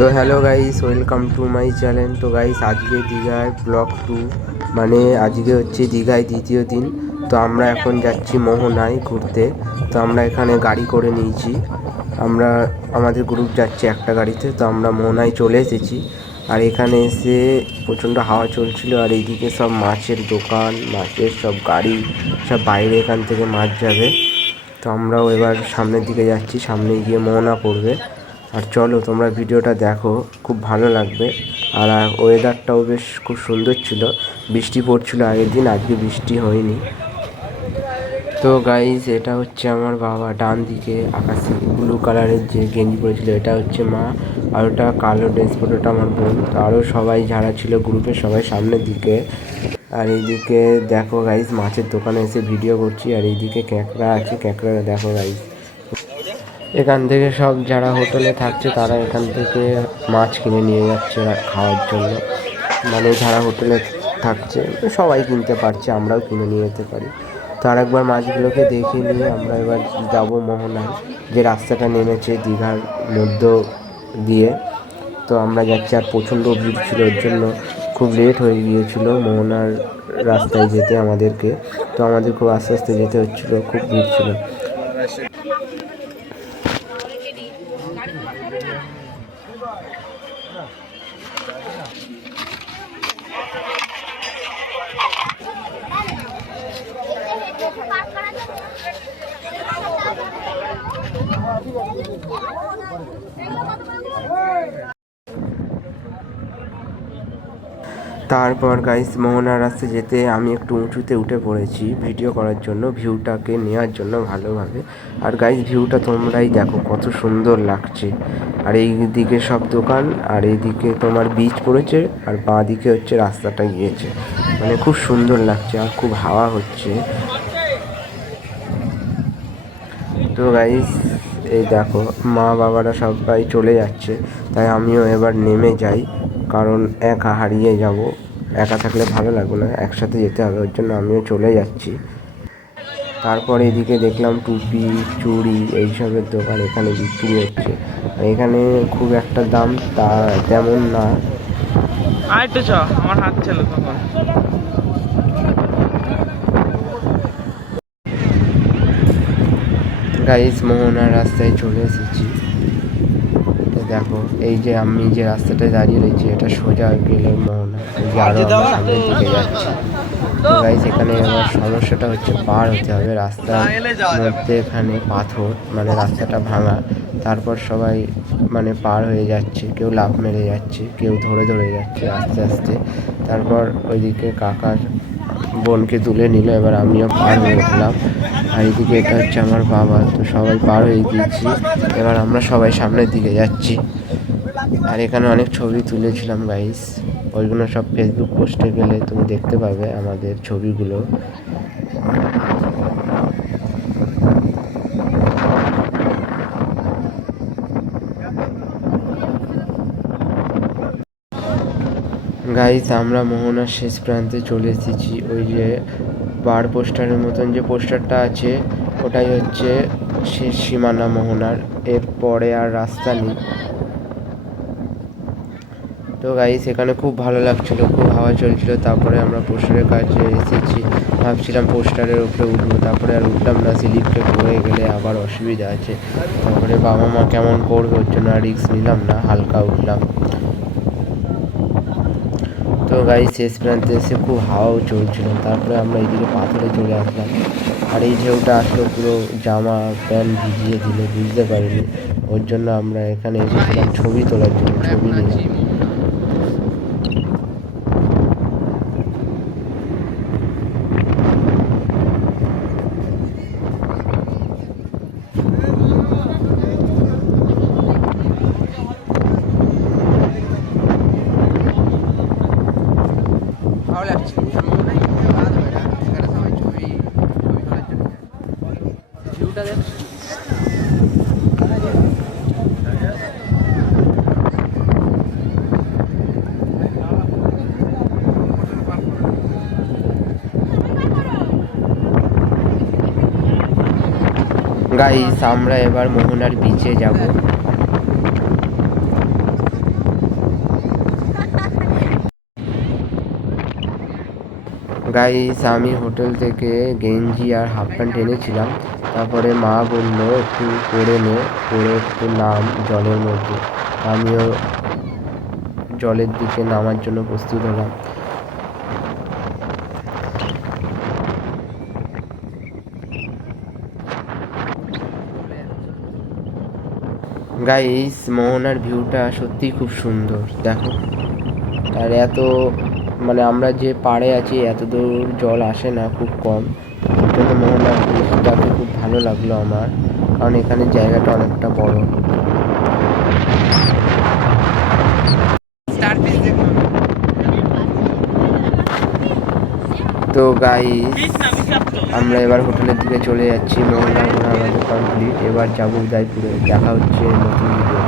তো hello guys, welcome to my channel. তো guys, আজকে দীঘায় ব্লগ 2, মানে আজকে হচ্ছে দীঘায় দ্বিতীয় দিন। তো আমরা এখন যাচ্ছি মোহনায় ঘুরতে। তো আমরা এখানে গাড়ি করে নিয়েছি, আমাদের গ্রুপ যাচ্ছে একটা গাড়িতে। তো আমরা মোহনায় চলে এসেছি। আর এখানে এসে প্রচণ্ড হাওয়া চলছিল, আর এইদিকে সব মাছের দোকান, মাছের সব গাড়ি, সব বাইরে এখান থেকে মাছ যাবে। তো আমরাও এবার সামনের দিকে যাচ্ছি, সামনে গিয়ে মোহনা পড়বে। আর চলো তোমরা ভিডিওটা দেখো, খুব ভালো লাগবে। আর ওয়েদারটাও বেশ খুব সুন্দর ছিল, বৃষ্টি পড়ছিল আগের দিন, আজকে বৃষ্টি হয়নি। তো গাইজ, এটা হচ্ছে আমার বাবা, ডান দিকে আকাশি ব্লু কালারের যে গেঞ্জি পরেছিল এটা হচ্ছে মা, আর ওটা কালো ড্রেস পরে ওটা আমার বোন। তো আরও সবাই যারা ছিল গ্রুপে সবাই সামনের দিকে। আর এইদিকে দেখো গাইজ, মাছের দোকানে এসে ভিডিও করছি। আর এইদিকে ক্যাঁকড়া আছে, ক্যাঁকড়া দেখো গাইজ। এখান থেকে সব যারা হোটেলে থাকছে তারা এখান থেকে মাছ কিনে নিয়ে যাচ্ছে খাওয়ার জন্য। মানে যারা হোটেলে থাকছে সবাই কিনতে পারছে, আমরাও কিনে নিয়ে যেতে পারি। তো আরেকবার মাছগুলোকে দেখে নিয়ে আমরা এবার যাবো মোহনায়, যে রাস্তাটা নেমেছে দীঘার মধ্য দিয়ে। তো আমরা যাচ্ছি, আর প্রচণ্ড ভিড় ছিল, ওর জন্য খুব লেট হয়ে গিয়েছিল মোহনার রাস্তায় যেতে আমাদেরকে। তো আমাদের খুব আস্তে আস্তে যেতে হচ্ছিলো, খুব ভিড় ছিল। তারপর গাইস, মোহনার রাস্তায় যেতে আমি একটু উঁচুতে উঠে পড়েছি ভিডিও করার জন্য, ভিউটাকে নেওয়ার জন্য ভালোভাবে। আর গাইস, ভিউটা তোমরাই দেখো কত সুন্দর লাগছে। আর এই দিকে সব দোকান, আর এইদিকে তোমার বিচ পড়েছে, আর বাঁ দিকে হচ্ছে রাস্তাটা গিয়েছে। মানে খুব সুন্দর লাগছে, আর খুব হাওয়া হচ্ছে। তো গাইস, এই দেখো মা বাবারা সবাই চলে যাচ্ছে, তাই আমিও এবার নেমে যাই, কারণ একা হারিয়ে যাব, একা থাকলে ভালো লাগবে না, একসাথে যেতে হবে, ওর জন্য আমিও চলে যাচ্ছি। তারপর এদিকে দেখলাম টুপি, চুড়ি এইসবের দোকান এখানে বিক্রি হচ্ছে। এখানে খুব একটা দাম তা তেমন না। আমার হাত ছিল তখন। গাইস, মোহনার রাস্তায় চলে এসেছি। তো দেখো, এই যে আমি যে রাস্তাটায় দাঁড়িয়ে রয়েছি এটা সোজা গেলে মোহনা, এই যে আরও আমরা সামনের দিকে যাচ্ছি। তো গাইস, এখানে এবার সমস্যাটা হচ্ছে পার হতে হবে রাস্তার মধ্যে, এখানে পাথর, মানে রাস্তাটা ভাঙা। তারপর সবাই মানে পার হয়ে যাচ্ছে, কেউ লাফ মেরে যাচ্ছে, কেউ ধরে ধরে যাচ্ছে আস্তে আস্তে। তারপর ওইদিকে কাকার বোনকে তুলে নিল, এবার আমিও পার হয়ে উঠলাম। আর এইদিকে এটা হচ্ছে আমার বাবা। তো সবাই পার হয়ে গিয়েছি, এবার আমরা সবাই সামনের দিকে যাচ্ছি। আর এখানে অনেক ছবি তুলেছিলাম গাইস, ওইগুলো সব ফেসবুক পোস্টে গেলে তুমি দেখতে পাবে আমাদের ছবিগুলো। গাইস, আমরা মোহনার শেষ প্রান্তে চলে এসেছি। ওই যে বার পোস্টারের মতন যে পোস্টারটা আছে ওটাই হচ্ছে শেষ সীমানা মোহনার, এরপরে আর রাস্তা নেই। তো গাইস, এখানে খুব ভালো লাগছিল, খুব হাওয়া চলছিল। তারপরে আমরা পোস্টারের কাছে এসেছি, ভাবছিলাম পোস্টারের উপরে উঠবো, তারপরে আর উঠলাম না, স্লিপটা পড়ে গেলে আবার অসুবিধা আছে। তারপরে বাবা মা কেমন করবে, ওর জন্য আর রিস্ক নিলাম না, হালকা উঠলাম। তো গাইস, শেষ প্রান্তে এসে খুব হাওয়াও চলছিল। তারপরে আমরা এইদিকে পাথরে চলে আসলাম, আর এই ঢেউটা আসলো পুরো জামা প্যান্ট ভিজিয়ে দিলে, বুঝতে পারিনি। ওর জন্য আমরা এখানে এসেছিলাম ছবি তোলার জন্য, ছবি নিলাম। গাইস, আমরা এবার মোহনার বিচে যাব। গাইস আমি হোটেল থেকে গেঞ্জি আর হাফ প্যান্ট এনেছিলাম, তারপরে মা বললো একটু পরে নে, পরে একটু নাম জলের মধ্যে। আমিও জলের দিকে নামার জন্য প্রস্তুত হলাম। গাইস মোহনার ভিউটা সত্যিই খুব সুন্দর, দেখো। আর এত মানে আমরা যে পাড়ে আছি এত দূর জল আসে না, খুব কম। ওর জন্য মোহনার ভিউটাকে খুব ভালো লাগলো আমার, কারণ এখানে জায়গাটা অনেকটা বড়। তো গাইস আমরা এবার হোটেলের দিকে চলে যাচ্ছি। মোহনা ঘোরা আমাদের কমপ্লিট, এবার যাবো উদয়পুরে। দেখা হচ্ছে নতুন ভিডিও।